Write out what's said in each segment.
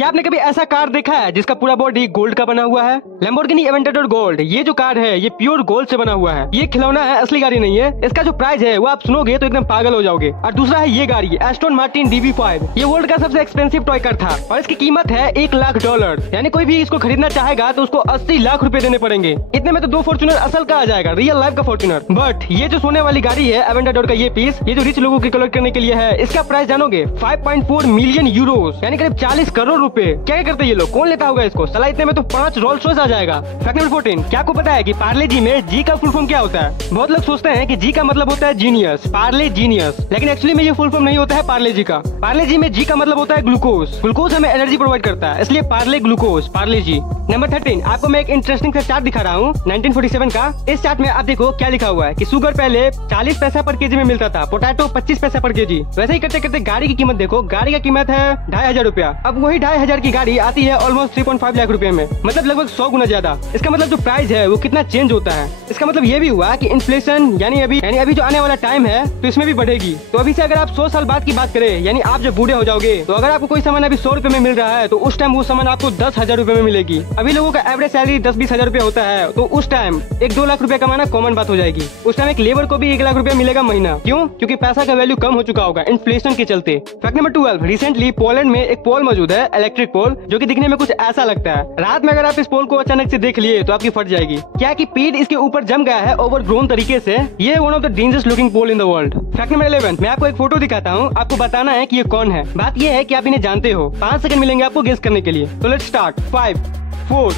क्या आपने कभी ऐसा कार देखा है जिसका पूरा बॉडी गोल्ड का बना हुआ है? लैम्बोर्गिनी एवेंटेडोर गोल्ड, ये जो कार है ये प्योर गोल्ड से बना हुआ है। ये खिलौना है, असली गाड़ी नहीं है। इसका जो प्राइस है वो आप सुनोगे तो एकदम पागल हो जाओगे। और दूसरा है ये गाड़ी एस्टन मार्टिन DB5, ये वर्ल्ड का सबसे एक्सपेंसिव टॉय कार था और इसकी कीमत है $1,00,000। यानी कोई भी इसको खरीदना चाहेगा तो उसको 80 लाख रुपए देने पड़ेंगे। इतने में तो 2 फॉर्च्यूनर असल का आ जाएगा, रियल लाइफ का फॉर्च्यूनर। बट ये जो सोने वाली गाड़ी है एवेंटेडोर का ये पीस, ये जो रिच लोगों की कलेक्ट करने के लिए है, इसका प्राइस जानोगे 5.4 मिलियन यूरोस, यानी करीब 40 करोड़ रुपए। क्या करते ये लोग, कौन लेता होगा इसको? सला इतने में तो 5 रोल्स रॉयस आ जाएगा। फैक्ट नंबर 14, क्या आपको पता है कि पार्ले जी में जी का फुल फॉर्म क्या होता है? बहुत लोग सोचते हैं कि जी का मतलब होता है जीनियस, पार्ले जीनियस, लेकिन एक्चुअली में ये फुल फॉर्म नहीं होता है पार्ले जी का। पार्ले जी में जी का मतलब होता है ग्लूकोज। ग्लूकोज हमें एनर्जी प्रोवाइड करता है, इसलिए पार्ले ग्लूकोज, पार्ले जी। नंबर 13, आपको मैं एक इंटरेस्टिंग सा चार्ट दिखा रहा हूँ 1947 का। इस चार्ट में आप देखो क्या लिखा हुआ है कि शुगर पहले 40 पैसा पर केजी में मिलता था, पोटैटो 25 पैसा पर केजी। वैसे ही करते करते गाड़ी की कीमत देखो, गाड़ी का कीमत है 2,500 रुपया। अब वही 2,500 की गाड़ी आती है ऑलमोस्ट 3.5 लाख रुपए में, मतलब लगभग 100 गुना ज्यादा। इसका मतलब जो प्राइस है वो कितना चेंज होता है। इसका मतलब ये भी हुआ कि इन्फ्लेशन यानी अभी जो आने वाला टाइम है तो इसमें भी बढ़ेगी। तो अभी से अगर आप 100 साल बाद की बात करें, यानी आप जब बूढ़े हो जाओगे, तो अगर आपको कोई सामान अभी 100 रुपए में मिल रहा है तो उस टाइम वो सामान आपको 10,000 रुपए में मिलेगी। अभी लोगों का एवरेज सैलरी 10-20 हजार रुपए होता है, तो उस टाइम 1-2 लाख रुपए कमाना कॉमन बात हो जाएगी। उस टाइम एक लेबर को भी 1 लाख रुपए मिलेगा महीना। क्यों? क्योंकि पैसा का वैल्यू कम हो चुका होगा इन्फ्लेशन के चलते। फैक्ट नंबर 12, रिसेंटली पोलैंड में एक पोल मौजूद है, इलेक्ट्रिक पोल, जो कि दिखने में कुछ ऐसा लगता है। रात में अगर आप इस पोल को अचानक से देख लिए तो आपकी फट जाएगी। क्या कि पेड़ इसके ऊपर जम गया है ओवरग्रोन तरीके से। ये one of the dangerous looking pole in the world. Fact number 11, मैं आपको एक फोटो दिखाता हूँ, आपको बताना है कि ये कौन है। बात ये है कि आप इन्हें जानते हो। 5 सेकंड मिलेंगे आपको गेस करने के लिए। तो लेट्स स्टार्ट। 5, 4,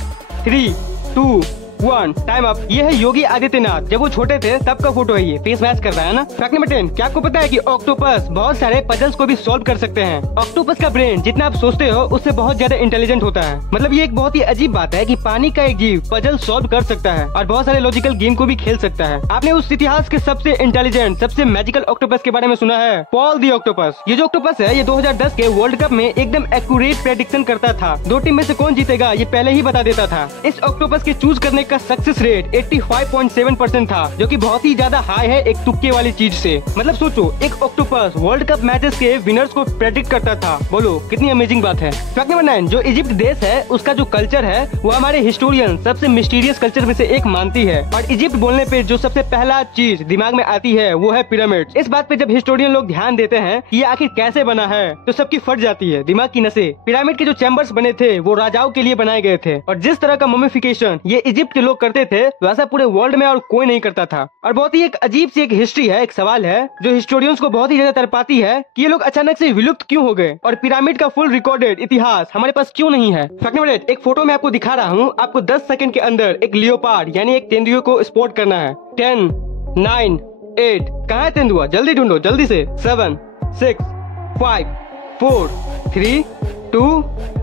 3, 2, 1, time up. ये है योगी आदित्यनाथ, जब वो छोटे थे तब का फोटो है ये। फेस मैच कर रहा है ना। फैक्ट नंबर 10, क्या आपको पता है कि ऑक्टोपस बहुत सारे पजल्स को भी सॉल्व कर सकते हैं? ऑक्टोपस का ब्रेन जितना आप सोचते हो उससे बहुत ज्यादा इंटेलिजेंट होता है। मतलब ये एक बहुत ही अजीब बात है कि पानी का एक जीव पजल सॉल्व कर सकता है और बहुत सारे लॉजिकल गेम को भी खेल सकता है। आपने उस इतिहास के सबसे इंटेलिजेंट, सबसे मैजिकल ऑक्टोपस के बारे में सुना है? Paul the octopus. ये जो ऑक्टोपस है ये 2010 के वर्ल्ड कप में एकदम एक्यूरेट प्रेडिक्शन करता था। 2 टीम में से कौन जीतेगा ये पहले ही बता देता था। इस ऑक्टोपस के चूज करने का सक्सेस रेट 85.7% था, जो कि बहुत ही ज्यादा हाई है एक तुक्के वाली चीज से। मतलब सोचो, एक ऑक्टोपस वर्ल्ड कप मैचेस के विनर्स को प्रेडिक्ट करता था। बोलो कितनी अमेजिंग बात है। फैक्ट नंबर 9, जो इजिप्ट देश है उसका जो कल्चर है वो हमारे हिस्टोरियन सबसे मिस्टीरियस कल्चर में से एक मानती है। और इजिप्ट बोलने पे जो सबसे पहला चीज दिमाग में आती है वो है पिरामिड। इस बात पे जब हिस्टोरियन लोग ध्यान देते हैं ये आखिर कैसे बना है तो सबकी फट जाती है दिमाग की नसें। पिरामिड के जो चैम्बर्स बने थे वो राजाओं के लिए बनाए गए थे, और जिस तरह का मोमिफिकेशन ये इजिप्ट के लोग करते थे वैसा पूरे वर्ल्ड में और कोई नहीं करता था। और बहुत ही एक अजीब सी एक हिस्ट्री है, एक सवाल है जो हिस्टोरियंस को बहुत ही ज्यादा तड़पाती है कि ये लोग अचानक से विलुप्त क्यों हो गए और पिरामिड का फुल रिकॉर्डेड इतिहास हमारे पास क्यों नहीं है। फैक्ट नंबर 8, एक फोटो में आपको दिखा रहा हूँ, आपको 10 सेकंड के अंदर एक लियोपार्ड यानी एक तेंदुए को स्पॉट करना है। 10, 9, 8, कहाँ है तेंदुआ? जल्दी ढूंढो, जल्दी से। 7, 6, 5, 4, 3, 2,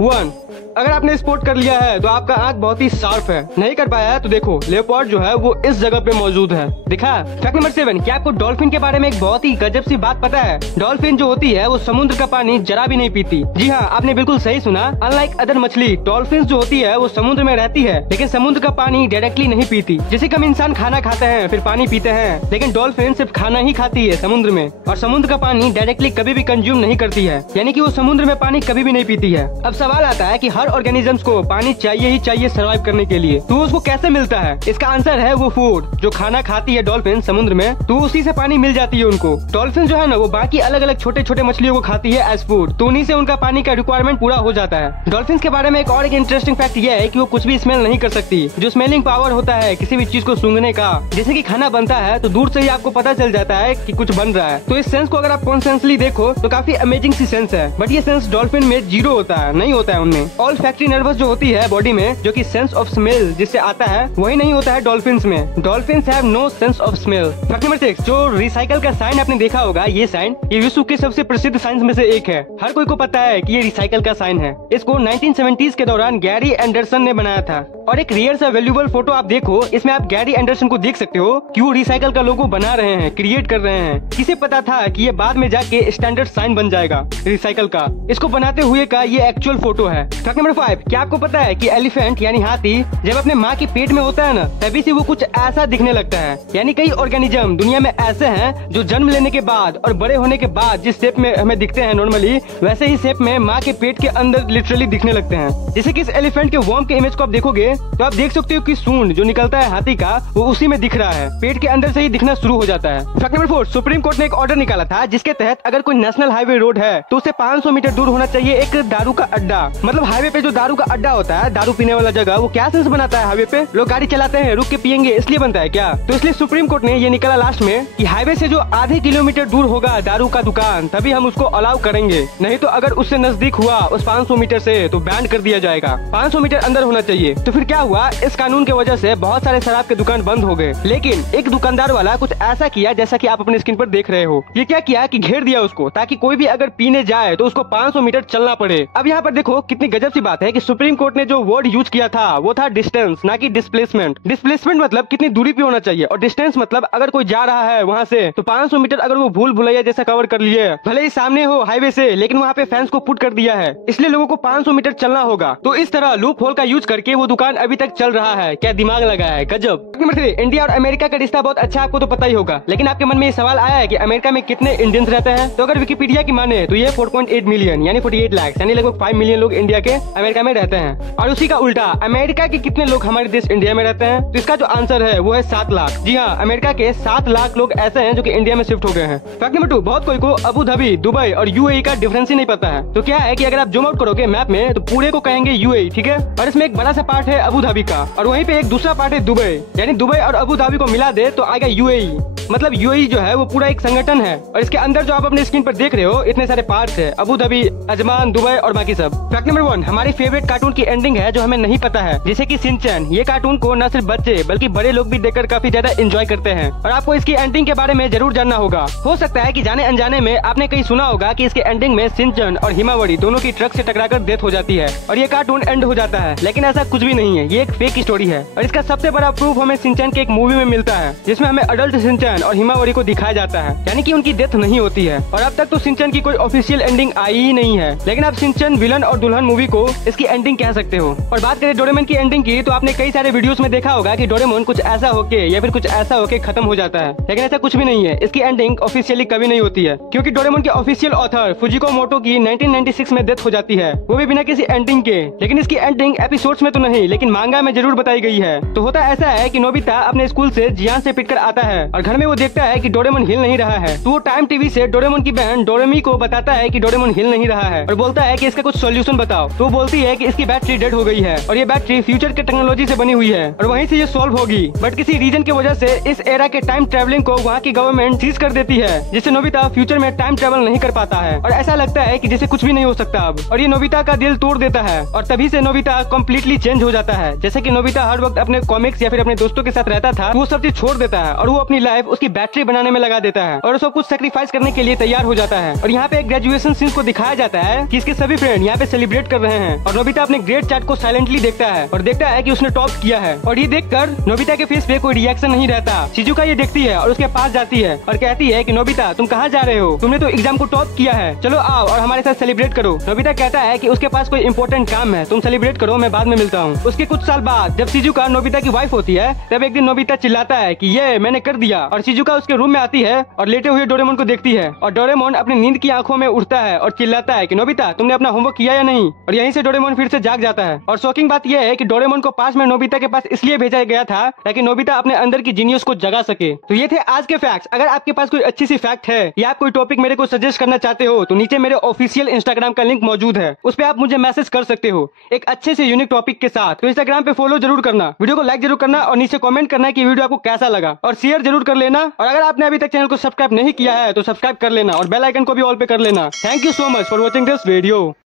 1। अगर आपने स्पॉट कर लिया है तो आपका आंख बहुत ही शार्प है। नहीं कर पाया है तो देखो, लेपर्ड जो है वो इस जगह पे मौजूद है, दिखा। फैक्ट नंबर 7, क्या आपको डॉल्फिन के बारे में एक बहुत ही गजब सी बात पता है? डॉल्फिन जो होती है वो समुद्र का पानी जरा भी नहीं पीती। जी हाँ, आपने बिल्कुल सही सुना। अनलाइक अदर मछली, डॉल्फिन जो होती है वो समुद्र में रहती है लेकिन समुद्र का पानी डायरेक्टली नहीं पीती। जैसे कि हम इंसान खाना खाते हैं फिर पानी पीते हैं, लेकिन डॉल्फिन सिर्फ खाना ही खाती है समुद्र में, और समुद्र का पानी डायरेक्टली कभी भी कंज्यूम नहीं करती है, यानी कि वो समुद्र में पानी कभी भी नहीं पीती है। अब सवाल आता है कि हर ऑर्गेनिजम्स को पानी चाहिए ही चाहिए सर्वाइव करने के लिए, तो उसको कैसे मिलता है? इसका आंसर है वो फूड। जो खाना खाती है डॉल्फिन समुद्र में, तो उसी से पानी मिल जाती है उनको। डॉल्फिन जो है ना वो बाकी अलग अलग छोटे छोटे मछलियों को खाती है एज फूड, तो उन्हीं से उनका पानी का रिक्वायरमेंट पूरा हो जाता है। डॉल्फिन के बारे में एक और एक इंटरेस्टिंग फैक्ट ये है कि वो कुछ भी स्मेल नहीं कर सकती। जो स्मेलिंग पावर होता है किसी भी चीज को सूंघने का, जैसे कि खाना बनता है तो दूर से ही आपको पता चल जाता है कि कुछ बन रहा है। तो इस सेंस को अगर आप कॉन्सेंसली देखो तो काफी अमेजिंग सी सेंस है, बट ये सेंस डॉल्फिन में 0 होता है, नहीं होता है उनमें। ऑल फैक्ट्री नर्वस जो होती है बॉडी में, जो कि सेंस ऑफ स्मेल जिससे आता है, वही नहीं होता है डॉल्फिन्स में। Dolphins have no sense of smell. Fact number 6, जो रिसाइकल का साइन आपने देखा होगा, ये साइन ये विश्व के सबसे प्रसिद्ध साइन में से एक है। हर कोई को पता है कि ये रिसाइकल का साइन है। इसको 1970s के दौरान गैरी एंडरसन ने बनाया था। और एक रेयर सा वैल्यूएबल फोटो आप देखो, इसमें आप गैरी एंडरसन को देख सकते हो कि वो रिसाइकल का लोगो बना रहे हैं, क्रिएट कर रहे हैं। किसे पता था कि ये बाद में जाके स्टैंडर्ड साइन बन जाएगा रिसाइकल का। इसको बनाते हुए का ये एक्चुअल फोटो है। फैक्ट नंबर 5, क्या आपको पता है कि एलिफेंट यानी हाथी जब अपने माँ की पेट में होता है ना, तभी से वो कुछ ऐसा दिखने लगता है। यानी कई ऑर्गेनिज्म दुनिया में ऐसे हैं जो जन्म लेने के बाद और बड़े होने के बाद जिस शेप में हमें दिखते हैं नॉर्मली, वैसे ही शेप में माँ के पेट के अंदर लिटरली दिखने लगते हैं। जैसे कि इस एलिफेंट के वर्म के इमेज को आप देखोगे तो आप देख सकते हो कि सूंड जो निकलता है हाथी का वो उसी में दिख रहा है, पेट के अंदर से ही दिखना शुरू हो जाता है। फैक्ट नंबर 4, सुप्रीम कोर्ट ने एक ऑर्डर निकाला था जिसके तहत अगर कोई नेशनल हाईवे रोड है तो उसे 500 मीटर दूर होना चाहिए एक दारू का अड्डा। मतलब हाईवे पे जो दारू का अड्डा होता है, दारू पीने वाला जगह, वो क्या सेंस बनाता है? हाईवे पे लोग गाड़ी चलाते हैं, रुक के पियेंगे इसलिए बनता है क्या? तो इसलिए सुप्रीम कोर्ट ने ये निकाला लास्ट में कि हाईवे से जो आधे किलोमीटर दूर होगा दारू का दुकान तभी हम उसको अलाउ करेंगे, नहीं तो अगर उससे नजदीक हुआ उस 500 मीटर से तो बैन कर दिया जाएगा। 500 मीटर अंदर होना चाहिए। तो फिर क्या हुआ, इस कानून की वजह से बहुत सारे शराब के दुकान बंद हो गए, लेकिन एक दुकानदार वाला कुछ ऐसा किया जैसा कि आप अपने स्क्रीन पर देख रहे हो। ये क्या किया कि घेर दिया उसको, ताकि कोई भी अगर पीने जाए तो उसको 500 मीटर चलना पड़े। अब यहाँ पर देखो कितनी गजब सी बात है कि सुप्रीम कोर्ट ने जो वर्ड यूज किया था वो था डिस्टेंस, ना कि डिस्प्लेसमेंट। डिस्प्लेसमेंट मतलब कितनी दूरी पे होना चाहिए, और डिस्टेंस मतलब अगर कोई जा रहा है वहाँ से तो 500 मीटर अगर वो भूल भुलैया जैसा कवर कर लिए, भले ही सामने हो हाईवे से, लेकिन वहाँ पे फैंस को पुट कर दिया है, इसलिए लोगों को 500 मीटर चलना होगा। तो इस तरह लूप होल का यूज करके वो दुकान अभी तक चल रहा है। क्या दिमाग लगा है, गजब। नंबर 3, इंडिया और अमेरिका का रिश्ता बहुत अच्छा, आपको तो पता ही होगा, लेकिन आपके मन में ये सवाल आया है कि अमेरिका में कितने इंडियंस रहते हैं? तो अगर विकिपीडिया की माने तो ये 4.8 मिलियन यानी 48 लाख यानी लगभग 5 मिलियन लोग इंडिया के अमेरिका में रहते हैं। और उसी का उल्टा अमेरिका के कितने लोग हमारे देश इंडिया में रहते हैं? तो इसका जो आंसर है वो है 7 लाख। जी हाँ, अमेरिका के 7 लाख लोग ऐसे हैं जो कि इंडिया में शिफ्ट हो गए हैं। फैक्ट नंबर 2, बहुत कोई को अबू धाबी, दुबई और यूएई का डिफरेंस ही नहीं पता है। तो क्या है कि अगर आप जूम आउट करोगे मैप में तो पूरे को कहेंगे यूएई, ठीक है, और इसमें एक बड़ा सा पार्ट है अबू धाबी का, और वहीं पे एक दूसरा पार्ट है दुबई। यानी दुबई और अबू धाबी को मिला दे तो आएगा यूएई। मतलब यूएई जो है वो पूरा एक संगठन है, और इसके अंदर जो आप अपने स्क्रीन पर देख रहे हो इतने सारे पार्ट्स है, अबू धाबी, अजमान, दुबई और बाकी सब। फैक्ट नंबर 1, हमारी फेवरेट कार्टून की एंडिंग है जो हमें नहीं पता है, जैसे कि शिनचैन। ये कार्टून को न सिर्फ बच्चे बल्कि बड़े लोग भी देखकर काफी ज्यादा एंजॉय करते हैं, और आपको इसकी एंडिंग के बारे में जरूर जानना होगा। हो सकता है कि जाने अनजाने में आपने कहीं सुना होगा कि इसके एंडिंग में शिनचैन और हिमावरी दोनों की ट्रक से टकराकर डेथ हो जाती है और ये कार्टून एंड हो जाता है, लेकिन ऐसा कुछ भी नहीं है, ये एक फेक स्टोरी है। और इसका सबसे बड़ा प्रूफ हमें शिनचैन के एक मूवी में मिलता है जिसमें हमें अडल्ट शिनचैन और हिमावरी को दिखाया जाता है, यानी कि उनकी डेथ नहीं होती है। और अब तक तो शिनचैन की कोई ऑफिशियल एंडिंग आई ही नहीं है, लेकिन आप शिनचैन विलन और दुल्हन मूवी को इसकी एंडिंग कह सकते हो। और बात करें डोरेमोन की एंडिंग की, तो आपने कई सारे वीडियोस में देखा होगा कि डोरेमोन कुछ ऐसा होके या फिर कुछ ऐसा होके खत्म हो जाता है, लेकिन ऐसा कुछ भी नहीं है। इसकी एंडिंग ऑफिशियली कभी नहीं होती है, क्योंकि डोरेमोन के ऑफिशियल ऑथर फुजिको मोटो की 1996 में डेथ हो जाती है, वो भी बिना किसी एंडिंग के। लेकिन इसकी एंडिंग एपिसोड्स में तो नहीं, लेकिन मांगा में जरूर बताई गई है। तो होता ऐसा है कि नोबिता अपने स्कूल से जियान से पिटकर आता है और घर में वो देखता है कि डोरेमोन हिल नहीं रहा है, तो वो टाइम टीवी से डोरेमोन की बहन डोरेमी को बताता है कि डोरेमोन हिल नहीं रहा है और बोलता है कि इसका कुछ सॉल्यूशन बताओ। तो वो बोलती है कि इसकी बैटरी डेड हो गई है और ये बैटरी फ्यूचर के टेक्नोलॉजी से बनी हुई है और वहीं से ये सॉल्व होगी, बट किसी रीजन की वजह से इस एरा के टाइम ट्रेवलिंग को वहाँ की गवर्नमेंट सीज कर देती है, जिससे नोबिता फ्यूचर में टाइम ट्रेवल नहीं कर पाता है और ऐसा लगता है कि जैसे कुछ भी नहीं हो सकता अब। और ये नोबिता का दिल तोड़ देता है और तभी से नोबिता कम्प्लीटली चेंज हो जाता है। जैसे कि नोबिता हर वक्त अपने कॉमिक्स या फिर अपने दोस्तों के साथ रहता था, वो सब चीज छोड़ देता है और वो अपनी लाइफ उसकी बैटरी बनाने में लगा देता है और सब कुछ सेक्रीफाइस करने के लिए तैयार हो जाता है। और यहाँ पे एक ग्रेजुएशन सीन को दिखाया जाता है कि इसके सभी फ्रेंड यहाँ पे सेलिब्रेट कर रहे हैं और नोबिता अपने ग्रेड चार्ट को साइलेंटली देखता है और देखता है कि उसने टॉप किया है। और ये देखकर नोबिता के फेस पे कोई रिएक्शन नहीं रहता। शिजुका ये देखती है और उसके पास जाती है और कहती है कि नोबिता तुम कहाँ जा रहे हो, तुमने तो एग्जाम को टॉप किया है, चलो आओ और हमारे साथ सेलिब्रेट करो। नोबिता कहता है कि उसके पास कोई इंपॉर्टेंट काम है, तुम सेलिब्रेट करो, मैं बाद में मिलता हूँ। उसके कुछ साल बाद जब शिजुका नोबिता की वाइफ होती है, तब एक दिन नोबिता चिल्लाता है कि ये मैंने कर दिया, और शिजुका उसके रूम में आती है और लेटे हुए डोरेमोन को देखती है और डोरेमोन अपनी नींद की आंखों में उठता है और चिल्लाता है कि नोबिता तुमने अपना होमवर्क किया या नहीं। और यहीं से डोरेमोन फिर से जाग जाता है। और शॉकिंग बात यह है कि डोरेमोन को पास में नोबिता के पास इसलिए भेजा गया था ताकि नोबिता अपने अंदर की जीनियस को जगा सके। तो ये थे आज के फैक्ट्स। अगर आपके पास कोई अच्छी सी फैक्ट है या आप कोई टॉपिक मेरे को सजेस्ट करना चाहते हो तो नीचे मेरे ऑफिशियल इंस्टाग्राम का लिंक मौजूद है, उस पर आप मुझे मैसेज कर सकते हो एक अच्छे से यूनिक टॉपिक के साथ। तो इंस्टाग्राम पे फॉलो जरूर करना, वीडियो को लाइक जरूर करना और नीचे कमेंट करना कि वीडियो आपको कैसा लगा, और शेयर जरूर कर लेना। और अगर आपने अभी तक चैनल को सब्सक्राइब नहीं किया है तो सब्सक्राइब कर लेना और बेल आइकन को भी ऑल पे कर लेना। Thank you so much for watching this video.